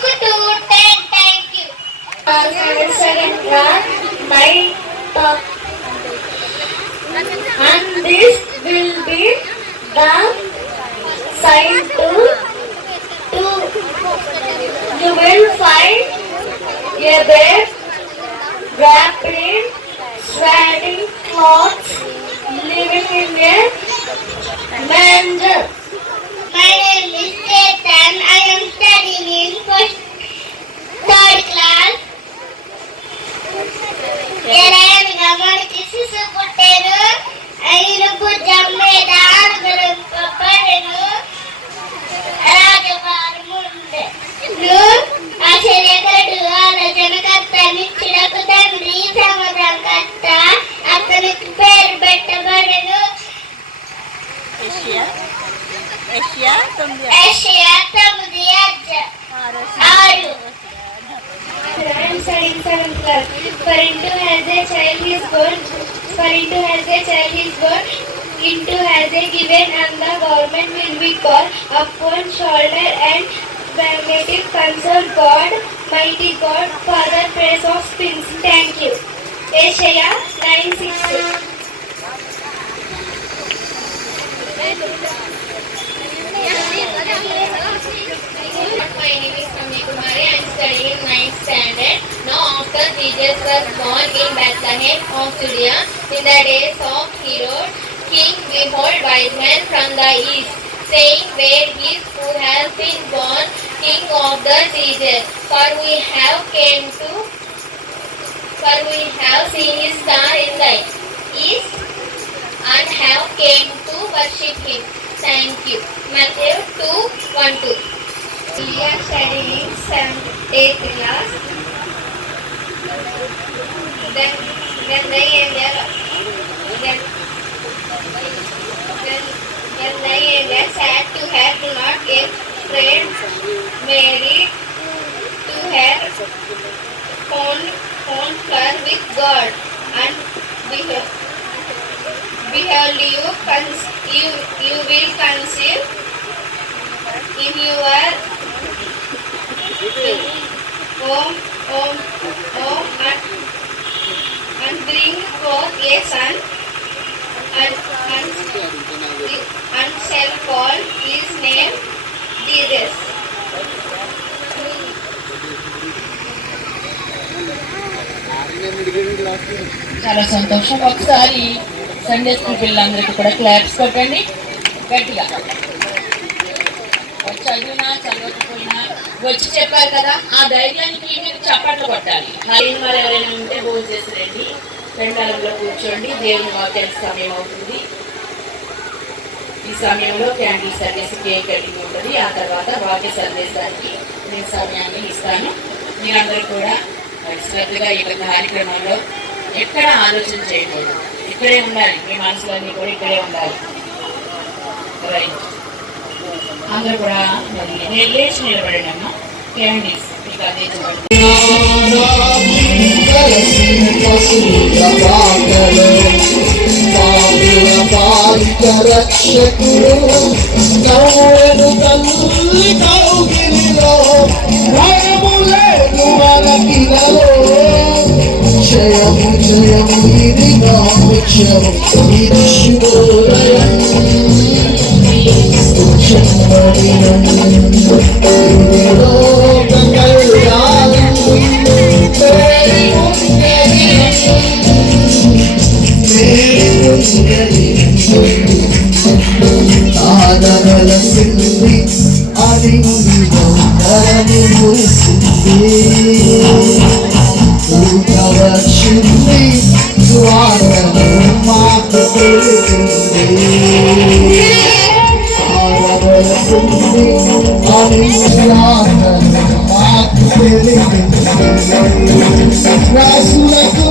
Thank you. Second class, my talk. And this will be the sign to you will find a bed wrapped in swaddling cloths living in a manger. My name is Chetan. I am studying in third class. మనకి శిశు పుట్టారు ఆయన భుజం మీద ఆరుగురు పడను రాజవారముండే ఆశ్చర్యకరుడు ఆలోచనకర్త నిత్యుడకు తండ్రి సమాధానకర్త అతనికి పేరు పెట్టబడను Asia 9 6. I am studying 7th class. For into has a child is born. Into has a given, and the government will be called upon shoulder and native console God, mighty God, Father, Prince of Peace. Thank you. Isaiah 9:6. My name is Kamya Kumari. I am studying in 9th standard. Now after Jesus was born in Bethlehem of Judea, in the days of Herod king, behold, wise men from the east, saying, where is who has been born king of the Jews? For we have seen his star in the east, and have came to worship him. Thank you. Matthew 2:1-2. We are studying 8th class. Then the angel said to her, do not get afraid, Mary, to her found favor with God, and behold, you will conceive in your womb and bring forth a son, and shall call his name Jesus. చాలా సంతోషం. ఒకసారి Sunday school పిల్లలందరికీ కూడా claps కొట్టండి గట్టిగా. చదివినా చదవకపోయినా వచ్చి చెప్పారు కదా, ఆ ధైర్యానికి మీరు చప్పట్లు కొట్టాలి. అయిన వారు ఎవరైనా ఉంటే భోజనం చేసి రండి, పెండాలంలో కూర్చోండి. దేవుని వాక్యానికి సమయం అవుతుంది. ఈ సమయంలో క్యాండిల్ సర్వీస్, కేక్ కటింగ్ ఉంటుంది. ఆ తర్వాత వాక్య సందేశానికి నేను సమయాన్ని ఇస్తాను. మీరందరూ కూడా శ్రద్ధగా ఈ కార్యక్రమంలో ఎక్కడ ఆలోచన చేయకూడదు, ఇక్కడే ఉండాలి. మీ మనసులన్నీ కూడా ఇక్కడే ఉండాలి. అందరూ కూడా నేను లేచి నిలబడండి అమ్మా. క్యాండిల్స్ మీకు అందించబడి రక్షకుడు నవ్వును తల్లి కౌగిలిలో భయము లేదు మనకిలలో. జయము జయము ఇది నా ముఖ్యము, ఇది శుభోదయం స్తుతించబడినం ఇది లోక కళ్యాణం. మేరీ ఆదరలసింది అలింగిలో కరము మురిసింది. వచ్చింది ద్వారము మాకు తెలిసింది. ఆదరలసింది అలింగిలో మాకు తెలిసింది. రాసులకు